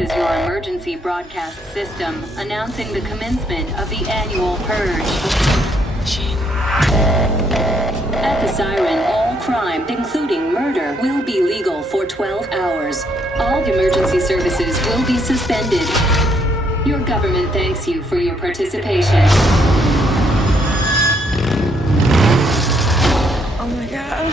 This is your emergency broadcast system announcing the commencement of the annual Purge. At the siren, all crime, including murder, will be legal for 12 hours. All emergency services will be suspended. Your government thanks you for your participation. Oh my God.